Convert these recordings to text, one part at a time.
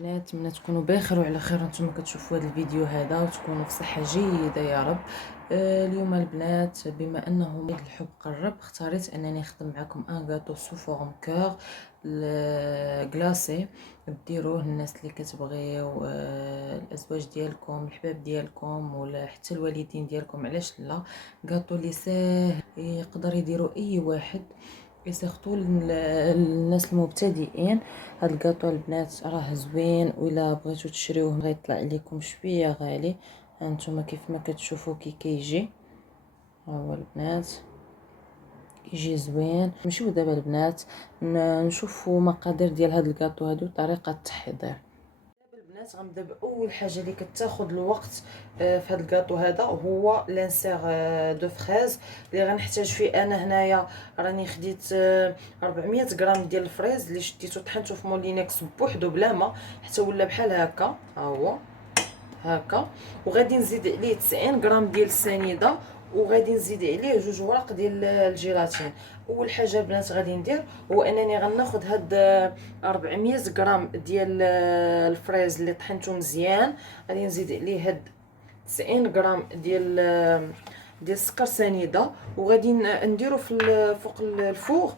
البنات، نتمنى تكونوا بخير وعلى خير وانتم كتشوفوا هذا الفيديو هذا وتكونوا في صحه جيده يا رب. اليوم البنات بما انه عيد الحب قرب، اختاريت انني نخدم معكم ان غاتو سو فورم كور كلاسي. ديروه الناس اللي كتبغيو، الازواج ديالكم، الحباب ديالكم، ولا حتى الوالدين ديالكم. علاش لا؟ غاتو اللي ساهل يقدر يديرو اي واحد، يسختو الناس المبتدئين. هاد الكاطو البنات راه زوين، وإلا بغيتو تشريوه غيطلع عليكم شويه غالي. هانتوما كيف ما كتشوفوا كيجي. ها هو البنات كيجي زوين. نمشيو دابا البنات نشوفوا مقادير ديال هاد الكاطو هادو، طريقه التحضير. البنات غنبدا باول حاجه اللي كتاخذ الوقت في هذا الكاطو هذا، هو لانسير دو فريز اللي غنحتاج فيه. انا هنايا راني خديت 400 غرام ديال الفريز اللي شديتو طحنتو في مولينكس بوحدو بلا ما حتى ولا بحال هكا. ها هو هكا. وغادي نزيد عليه 90 غرام ديال السنيده، وغادي نزيد عليه 2 وراق ديال الجيلاتين. اول حاجه البنات غادي ندير هو انني غناخذ هاد 400 غرام ديال الفريز اللي طحنته مزيان، غادي نزيد عليه هاد 90 غرام ديال السكر سنيده، وغادي نديرو في فوق الفوغ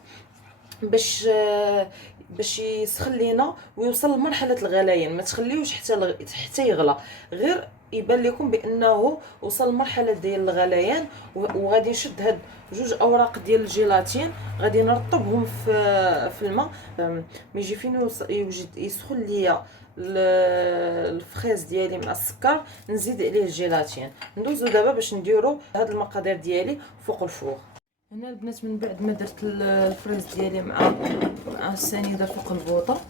باش يسخن لينا ويوصل لمرحله الغليان. ما تخليوش حتى يغلى، غير يبان لكم بانه وصل لمرحله ديال الغليان. وغادي نشد هاد 2 اوراق ديال الجيلاتين، غادي نرطبهم في الماء. ما يجي فين يوجد يسخن ليا الفريز ديالي مع السكر، نزيد عليه الجيلاتين. ندوزو دابا باش نديرو هاد المقادير ديالي فوق الفوغ. هنا البنات من بعد ما درت الفريز ديالي مع السنيده فوق البوطه،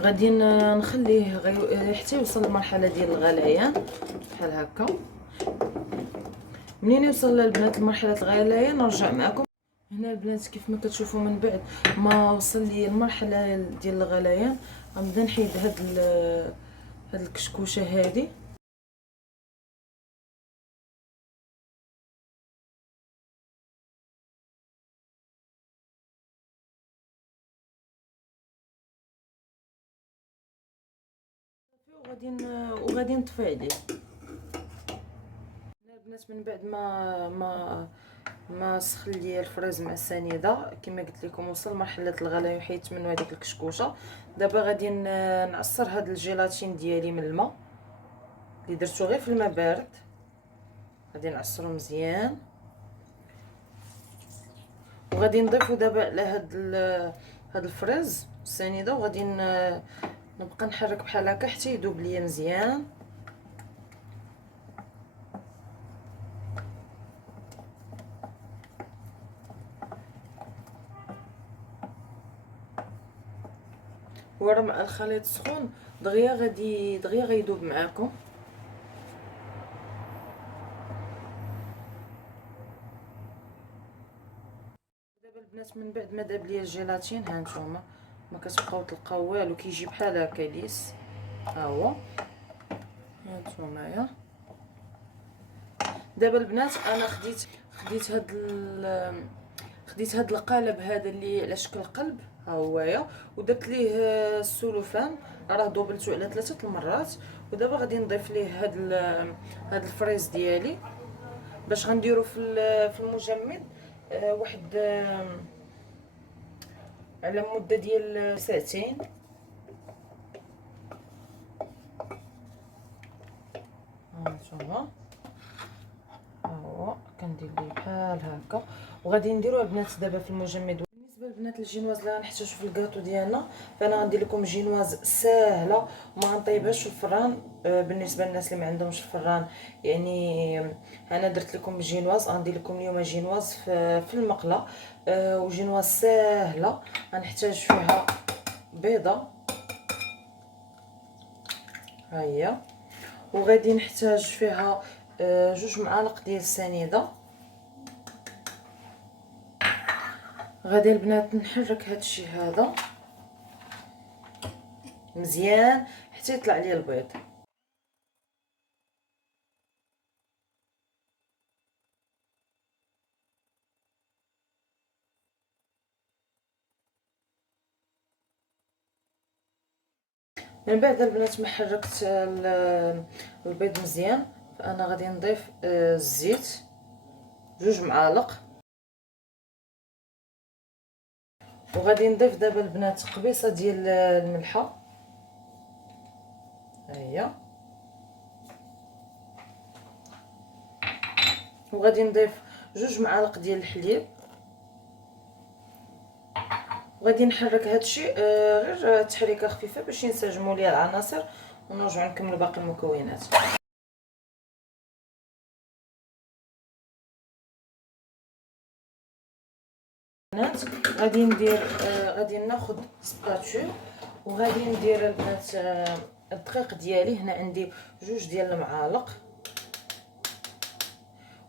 غادي نخليه حتى يوصل للمرحله ديال الغليان بحال هكا. منين يوصل البنات لمرحله الغليان نرجع معكم. هنا البنات كيف ما كتشوفوا من بعد ما وصل لي المرحله ديال الغليان، غنبدا نحيد هاد الكشكوشه هادي. وغادي نطفي عليه. البنات من بعد ما سخن ليا الفريز مع السنيده كما قلت لكم، وصل مرحله الغليان وحيدت منه هذيك الكشكوشه. دابا غادي نعصر هاد الجيلاتين ديالي من الماء اللي درتو غير في الماء بارد، غادي نعصرو مزيان. وغادي نضيفو دابا على هاد الفريز السنيده، وغادي نبقى نحرك بحال هكا حتى يذوب ليا مزيان. ورا مع الخليط سخون دغيا غيذوب معاكم. دابا البنات من بعد ما داب ليا الجيلاتين، ها نتوما ما كتبقاو تلقاو والو، كيجي بحال هكا ليس. ها هو ها نتوما. دابا البنات انا خديت هاد القالب هذا اللي على شكل قلب، ها هويا، ودرت ليه السلوفان، راه دوبلته على 3 المرات. ودابا غادي نضيف ليه هاد الفريز ديالي باش غنديرو في المجمد واحد على مده ديال ساعتين. ها نتوما ها هو كندير ليه بحال هكا. وغادي نديروها البنات دابا في المجمد. بالنسبه للبنات الجينواز اللي غنحتاجو في الكاطو ديالنا، فانا غندير لكم جينواز ساهله وما غنطيبهاش في الفران. بالنسبه للناس اللي ما عندهمش الفران، يعني انا درت لكم جينواز، غندير لكم اليوم جينواز في المقله. وجينواز ساهله. غنحتاج فيها بيضه، ها هي، وغادي نحتاج فيها 2 معالق ديال السنيده. غادي البنات نحرك هادشي هذا مزيان حتى يطلع لي البيض. من بعد البنات ما حركت البيض مزيان، فانا غادي نضيف الزيت 2 معالق، وغادي نضيف دابا البنات قبيصه ديال الملحه، ها هي، وغادي نضيف 2 معالق ديال الحليب، وغادي نحرك هادشي غير تحريكه خفيفه باش ينسجموا ليا العناصر، ونرجعوا نكملوا باقي المكونات. غادي ناخذ سباتول، وغادي ندير البنات الدقيق ديالي. هنا عندي 2 ديال المعالق،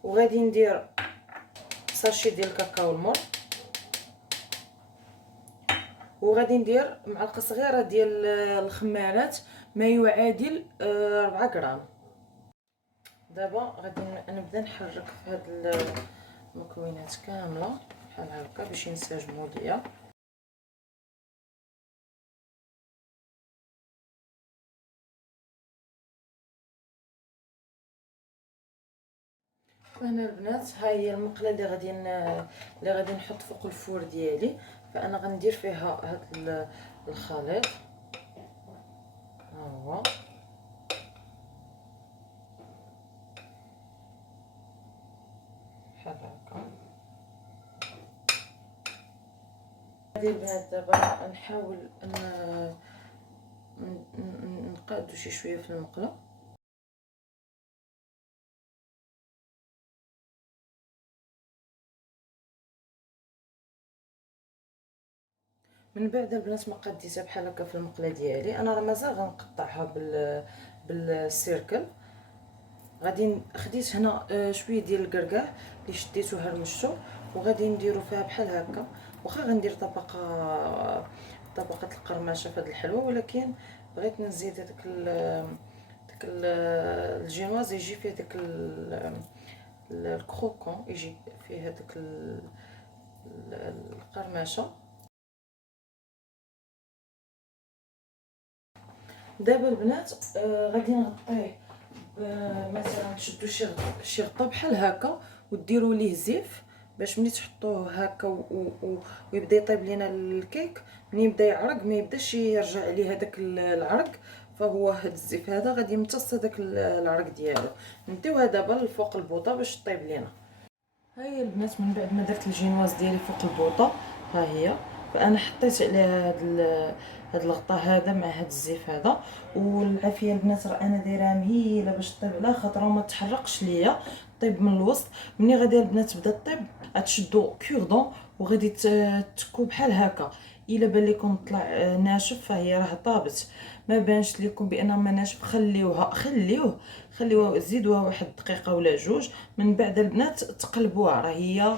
وغادي ندير ساشي ديال الكاكاو المر، وغادي ندير معلقه صغيره ديال الخمارات ما يعادل 4 غرام. دابا غادي نبدا نحرك في هاد المكونات كامله بحال هكا باش ينسجموا ليا. هنا البنات ها هي المقله اللي غادي نحط فوق الفور ديالي، فانا غندير فيها هاد الخليط، ها هو بحال هكا. هادي البنات دابا نحاول نقادو شي شويه في المقله. من بعد البنات ما قاديتها بحال هكا في المقله ديالي، انا راه مازال غنقطعها بالسيركل. غادي خديت هنا شويه ديال الكركاع اللي شديتو هرمشتو، وغادي نديرو فيها بحال هكا. واخا غندير طبقه القرمشه في هذا الحلوه، ولكن بغيت نزيد داك الجينواز يجي فيه داك الكروكون، يجي فيه هذاك القرمشه. دابا البنات غادي نغطيه مثلا تشدوا شي غطا بحال هكا، وديروا ليه زيف باش ملي تحطوه هكا ويبدا يطيب لينا الكيك، ملي يبدا يعرق ما يبداش يرجع عليه هذاك العرق، فهو هاد الزيف هذا غادي يمتص هذاك العرق ديالو. نديوها دابا لفوق البوطه باش طيب لينا. ها هي البنات من بعد ما درت الجينواز ديالي فوق البوطه، ها هي، فانا حطيت عليها هاد الغطاء هذا مع هاد الزيف هذا. والعافيه البنات راه انا دايرها مهيله باش طيب على خاطر ما تحرقش ليا، طيب من الوسط. ملي غادي البنات تبدا طيب غتشدو كوردون وغادي تكو بحال هكا. الا بان لكم طلع ناشف فهي راه طابت، ما بانش لكم بان ما ناشف خليوه زيدوها واحد دقيقه ولا 2. من بعد البنات تقلبوها، راه هي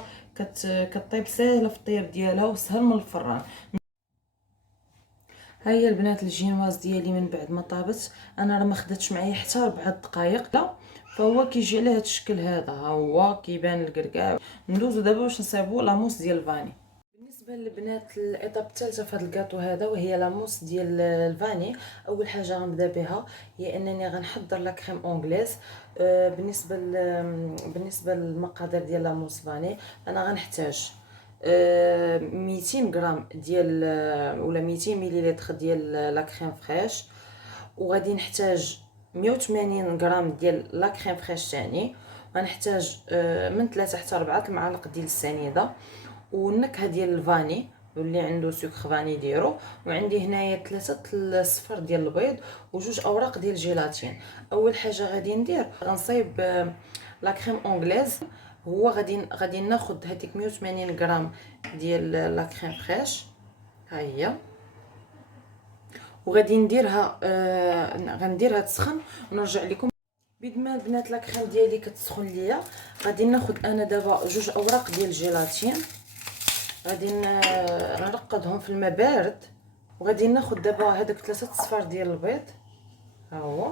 كطيب ساهله في الطياب ديالها وسهل من الفران. ها هي البنات الجينواز ديالي من بعد ما طابت، انا راه ما خداتش معايا حتى 4 دقائق، لا فهو كيجي على هذا الشكل هذا، ها هو كيبان الكركاع. ندوزو دابا باش نصايبو لاموس ديال الفاني. بالنسبه للبنات الايطاب الثالثه في هذا الكاطو هذا وهي لاموس ديال الفاني. اول حاجه غنبدا بها هي انني غنحضر لا كريم اونغليز. بالنسبه للمقادير ديال لاموس فاني، انا غنحتاج 200 غرام ديال ولا 200 مليلتر ديال لا كريم فريش، وغادي نحتاج 180 غرام ديال لا كريم فريش ثاني، غنحتاج من 3 حتى 4 المعالق ديال السنيده، والنكهه ديال الفاني واللي عنده سكر فاني ديرو. وعندي هنايا 3 الصفر ديال البيض و2 اوراق ديال الجيلاتين. اول حاجه غادي ندير غنصايب لا كريم اونغليز. هو غادي ناخذ هذيك 180 غرام ديال لا كريم فريش، ها هي، وغادي غنديرها تسخن ونرجع لكم. بيد ما البنات لا كريم ديالي كتسخن ليا، غادي ناخذ انا دابا 2 اوراق ديال الجيلاتين، غادي نرقدهم في الماء بارد، وغادي ناخذ دابا هذوك 3 صفار ديال البيض، ها هو،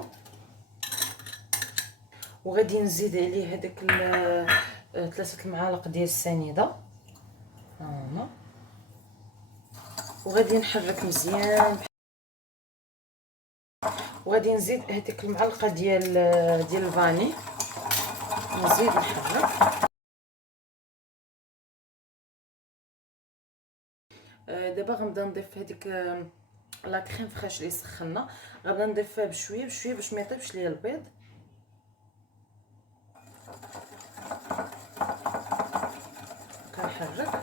وغادي نزيد عليه هذاك 3 المعالق ديال السنيده، ها هما، وغادي نحرك مزيان وغادي نزيد هذيك المعلقه ديال الفاني، نزيد نحرك. دابا غنبدا نضيف هذيك لا كريم فريش اللي سخنا، غنبدا نضيفها بشويه بشويه باش ما يطيبش ليا البيض. كنحرك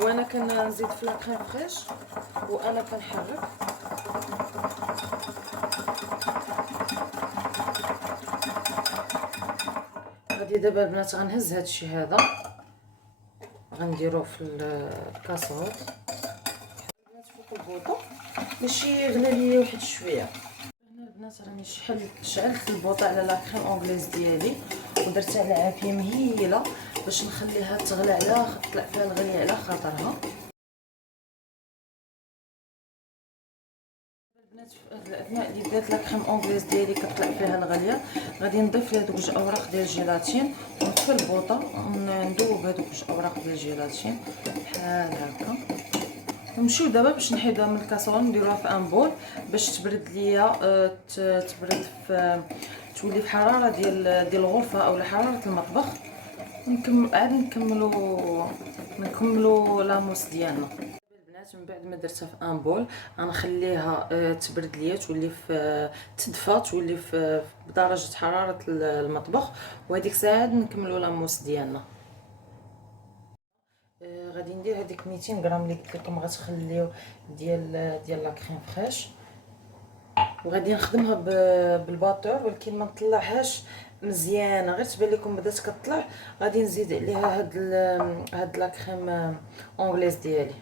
وانا كنزيد في لا كريم فريش وانا كنحرك. غادي دابا البنات غنهز هادشي هذا غنديروه في الكاسرول فوق البوطه باش يغلى ليا واحد شويه. هنا البنات راني شعلت البوطه على لا كريم اونغليز ديالي ودرتها على عافيه مهيله باش نخليها تغلى على تطلع فيها الغليه على خاطرها. البنات في الاثناء اللي بدات لا كريم اونغليز ديالي كطلع فيها الغليه غادي نضيف لها دوك جوج اوراق ديال الجيلاتين ونطفي البوطه وندوب هذوك جوج اوراق ديال الجيلاتين بحال هكا. نمشيو دابا باش نحيدوها من الكاسرون نديروها في ان بول باش تبرد ليا، تبرد في تولي في حراره ديال الغرفه اولا حراره المطبخ. عاد نكملوا لاموس ديالنا. البنات من بعد ما درتها في ان بول غنخليها تبرد ليا تولي في تدفى تولي في بدرجه حراره المطبخ، وهذيك الساعه نكملوا لاموس ديالنا. غادي ندير هذيك 200 غرام اللي قلت لكم غتخليو ديال لا كريم فريش، وغادي نخدمها بالباطور ولكن ما نطلعهاش مزيانه غير تبان لكم بدات كطلع. غادي نزيد عليها هاد لا كريم اونغليز ديالي.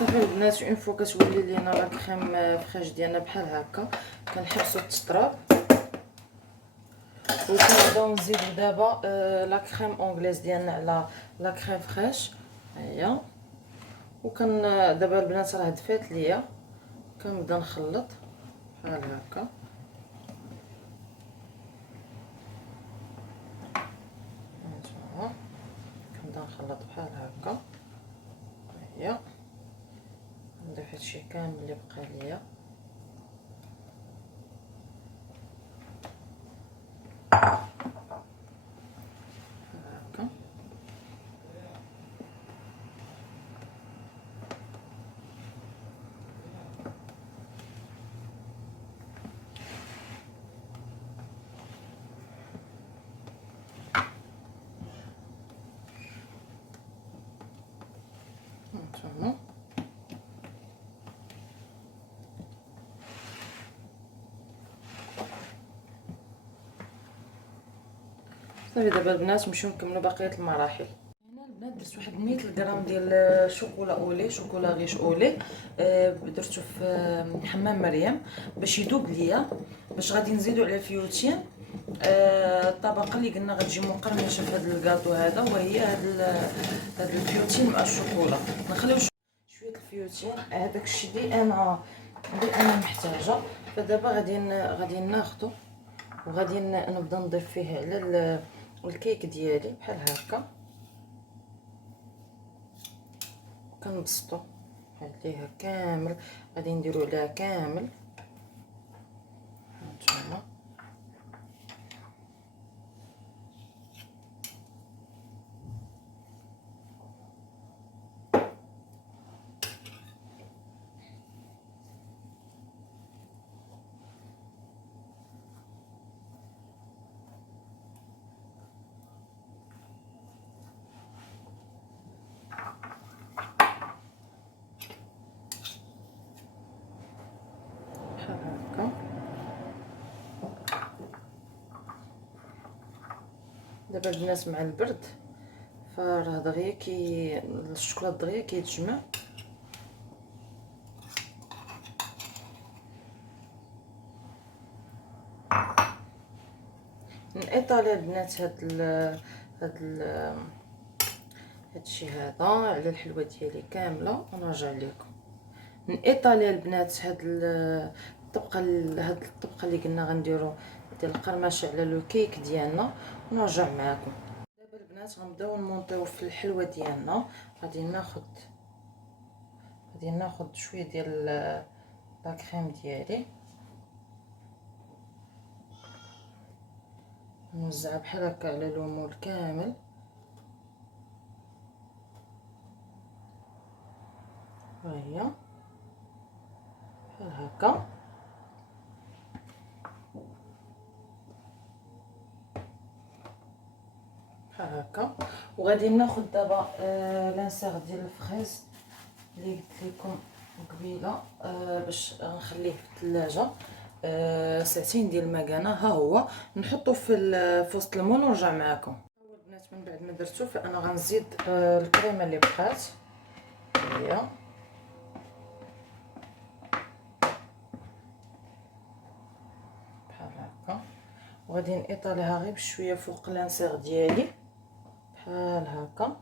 صافي البنات اون فوا كتولي لينا لا كريم فريش ديالنا بحال هكا كنحبسو التطراب وكنبداو نزيدو دابا لا كريم اونغليز ديالنا على لا كريم فريش. هيا دابا البنات راه دفات ليا كنبدا نخلط بحال هكا. هانتوما كنبدا نخلط بحال هكا. هيا نضيف هادشي كامل اللي بقى ليا. هكا هانتوما صافي. دابا البنات نمشيو نكملوا بقيه المراحل. هنا البنات درت واحد 100 غرام ديال شوكولا اولي، شوكولا غيش اولي، درتو في حمام مريم باش يذوب ليا، باش غادي نزيدو على الفيوتين الطبقه اللي قلنا غتجي مقرمشه في هذا الكاطو هذا، وهي هاد الفيوتين مع الشوكولا. نخليو شويه الفيوتين، هذاك الشيء اللي انا محتاجه. فدابا غادي ناخذو وغادي نبدا نضيف فيه على الكيك ديالي بحال هكا. كنبسطو عليها كامل، غادي نديرو عليها كامل. هانتوما بحال هكا. دابا البنات مع البرد فراه دغيا الشوكولاط دغيا كيتجمع. نيطالي البنات هادشي هذا على الحلوه ديالي كامله ونرجع لكم. نيطالي البنات هاد الطبقه اللي قلنا غنديرو ديال القرمشه على لو كيك ديالنا ونرجع معكم. دابا البنات غنبداو نمونطيو في الحلوه ديالنا. غادي ناخذ شويه ديال لا كريم ديالي، نوزعها بحال هكا على الأمور كامل. ها هي بحال هكا. بحال هكا. وغادي ناخذ دابا لانسيغ ديال الفريز اللي قلت لكم قبيله باش غنخليه في الثلاجه ساعتين ديال المكانه. ها هو نحطو في وسط المول ونرجع معكم. البنات من بعد ما درتو فانا غنزيد الكريمه اللي بقات هي بحال هكا، وغادي نيطاليها غير بشويه فوق لانسيغ ديالي بحال هكا.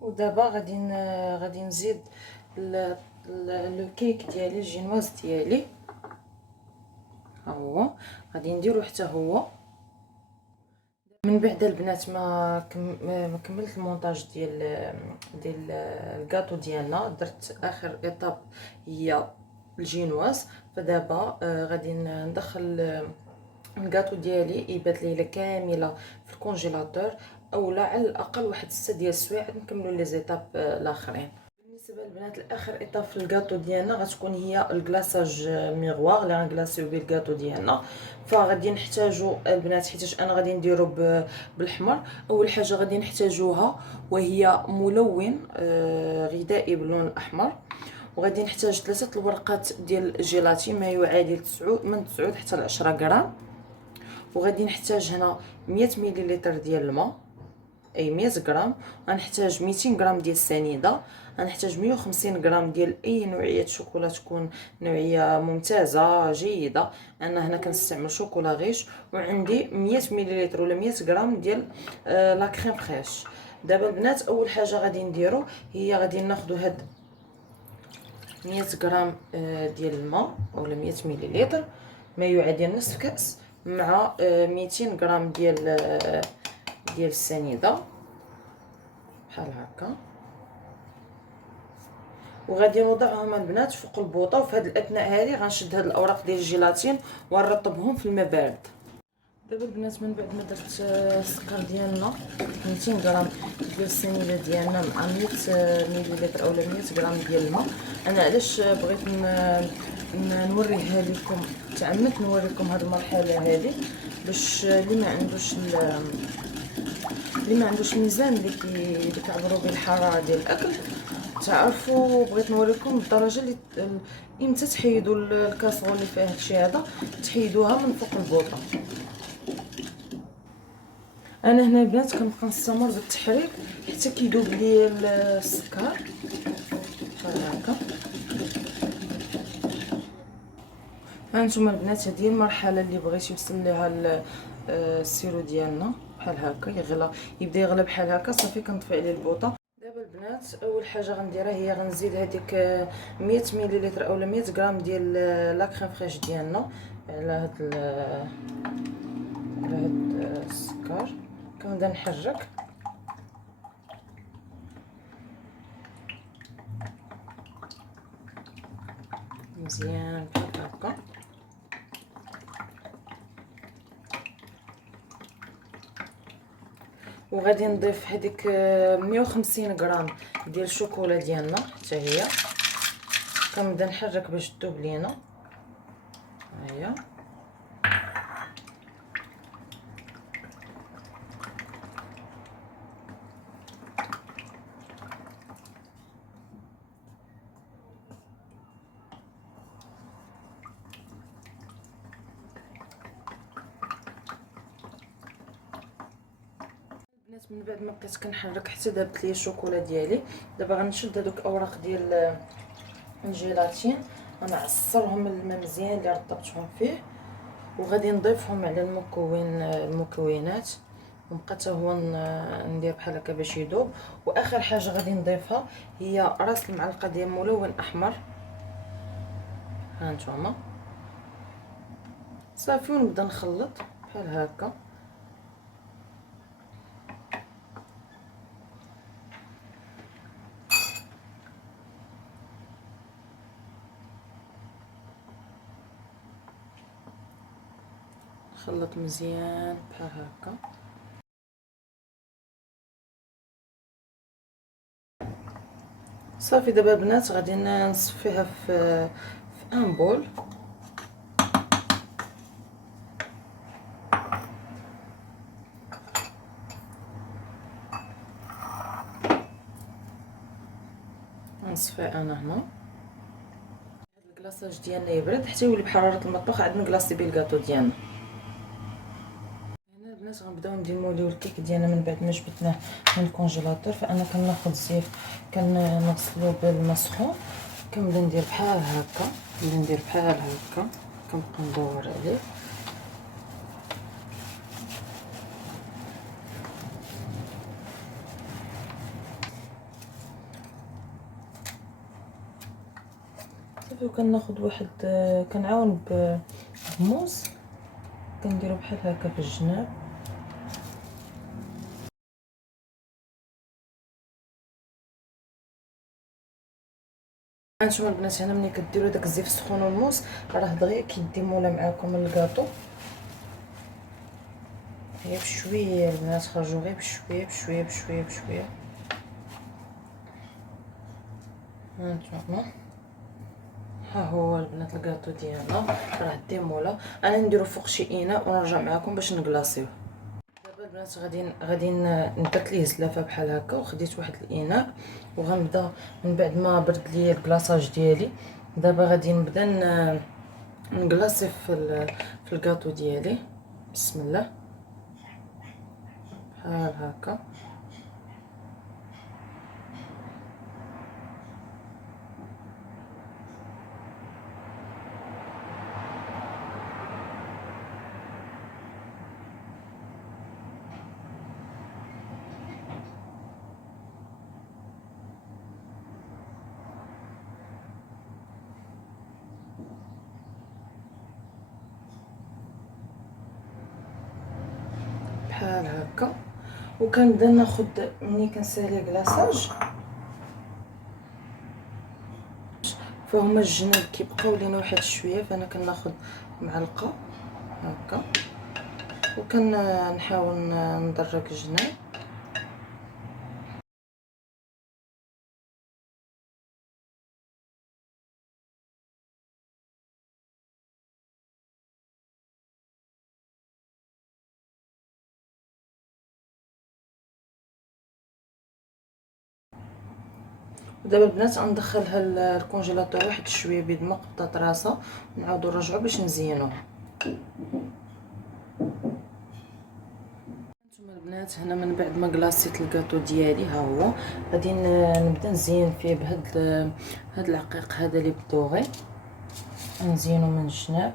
ودابا غادي نزيد لو كيك ديالي الجينواز ديالي. ها هو غادي نديرو حتى هو. من بعد البنات ما كملت المونتاج ديال الكاطو ديالنا، درت اخر ايطاب هي الجينواز. فدابا غادي ندخل الكاطو ديالي يبات ليله كامله في الكونجيلاتور، اولا على الاقل واحد 6 ديال السوايع نكملوا لي زيتاب الاخرين. بالنسبه للبنات الاخر ايطاب في الكاطو ديالنا غتكون هي الكلاصاج ميغوار اللي غنكلاصيو به الكاطو ديالنا. فغادي نحتاجو البنات حيتاش انا غادي نديرو بالحمر. اول حاجه غادي نحتاجوها وهي ملون غذائي باللون الاحمر، وغادي نحتاج 3 الورقات ديال الجيلاتي ما يعادل من 9 حتى ل 10 غرام. وغادي نحتاج هنا 100 مليلتر ديال الماء اي 100 غرام. غنحتاج 200 غرام ديال السنيده. غنحتاج 150 غرام ديال اي نوعيه شوكولا تكون نوعيه ممتازه جيده. انا هنا كنستعمل شوكولا غيش. وعندي 100 مليلتر ولا 100 غرام ديال لا كريم فريش. دابا البنات اول حاجه غادي نديرو هي غادي ناخذوا هاد 100 غرام ديال الماء ولا 100 مليلتر ما يعادل نصف كاس، مع 200 غرام ديال السنيده بحال هكا. وغادي نوضعهم البنات فوق البوطه. وفي هذه الاثناء هذه غنشد هاد الاوراق ديال الجيلاتين ونرطبهم في الماء بارد. دابا البنات من بعد ما درت السكر ديالنا 200 غرام ديال السنيده ديالنا مع 100 مليلتر اولا 100 غرام ديال الماء. انا علاش بغيت نوريها لكم، تعمدت نوريكم هذه المرحله هذه باش اللي ما عندوش ميزان اللي كيعبروا به الحراره ديال الاكل تعرفوا. بغيت نوريكم الدرجه اللي امتى تحيدوا الكاسرول اللي فيها هادشي هذا، تحيدوها من فوق البوطه. انا هنا البنات كنبقى نستمر بالتحريك حتى كيذوب لي السكر بحال هكا. هانتوما البنات هذه المرحله اللي بغيت يوصل ليها السيرو ديالنا بحال هكا. يبدا يغلى بحال هكا صافي كنطفي عليه البوطه. دابا البنات اول حاجه غنديرها هي غنزيد هذيك 100 مليلتر اولا 100 غرام ديال لا كريم فريش ديالنا على هاد السكر. كنبدا نحرك مزيان بحال هكا. وغادي نضيف هذيك 150 غرام ديال الشوكولا ديالنا حتى هي. كنبدا نحرك باش تذوب لينا. ها هي من بعد ما بقيت كنحرك حتى دابت لي الشوكولا ديالي. دابا غنشد هذوك الاوراق ديال الجيلاتين، غنعصرهم الماء مزيان اللي رطبتهم فيه، وغادي نضيفهم على المكونات، ونبقى حتى هو ندير بحال هكا باش يذوب. واخر حاجه غادي نضيفها هي راس المعلقه ديال ملون احمر، ها نتوما صافي. ونبدا نخلط بحال هكا. نخلط مزيان بحال هكا. صافي دابا البنات غادي نصفيها في ان بول. نصفي انا هنا. هاد الكلاصاج ديالنا يبرد حتى يولي بحراره المطبخ، عاد نكلاصي بيه الكاطو ديالنا. هنا البنات غنبداو نديموليو الكيك ديالنا من بعد ما جبدناه من الكونجيلاتور. فانا كناخذ الزيت كنغسلو بالماء سخون، كنبدا ندير بحال هكا، كنبقى ندور عليه. صافي. وكناخذ واحد كنعاون بموس، كنديرو بحال هكا في الجناب. هانتوما البنات هنا ملي كديروا داك الزيت السخون والموس راه دغيا كيديمولا معاكم الكاطو. غير بشويه البنات، خرجوا غير بشويه بشويه بشويه بشويه. هانتوما ها هو البنات الكاطو ديالنا راه ديمولا. انا نديرو فوق شي اناء ونرجع معكم باش نكلاصيوه. دابا البنات غادي ندرت ليه زلافه بحال هكا، وخديت واحد الاناء وغنبدا من بعد ما برد لي الكلاصاج ديالي. دابا غادي نبدا نكلاصي في الكاطو ديالي. بسم الله بحال هكا. بحال هكا. وكنبدا ناخد ملي كنسالي كلاصاج فهما الجناب كيبقاو لينا واحد شويه، فانا كناخد معلقه هكا وكنحاول ندرك الجناب. ودابا البنات غندخلها الكونجيلاتور واحد شويه بيد ما قبطات راسها، ونعاودو نرجعو باش نزينوها. نتوما البنات هنا من بعد ما كلاصيت الكاطو ديالي ها هو، غادي نبدا نزين فيه هاد العقيق هذا اللي بالدوغي، نزينو من الجناب.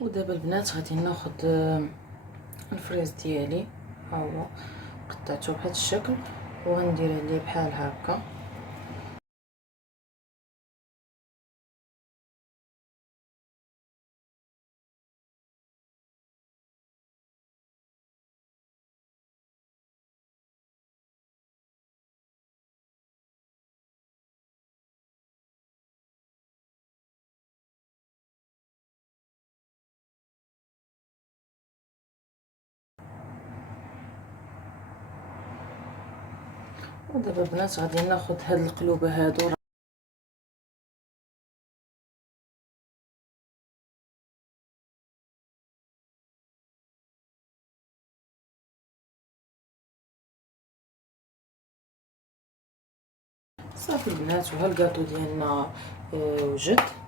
ودابا البنات غادي ناخد الفريز ديالي، ها هو قطعته بهذا الشكل وغندير عليه بحال هكا. ودابا البنات غادي ناخد هاد القلوبه هادو، صافي البنات. وها الكاطو ديالنا وجد.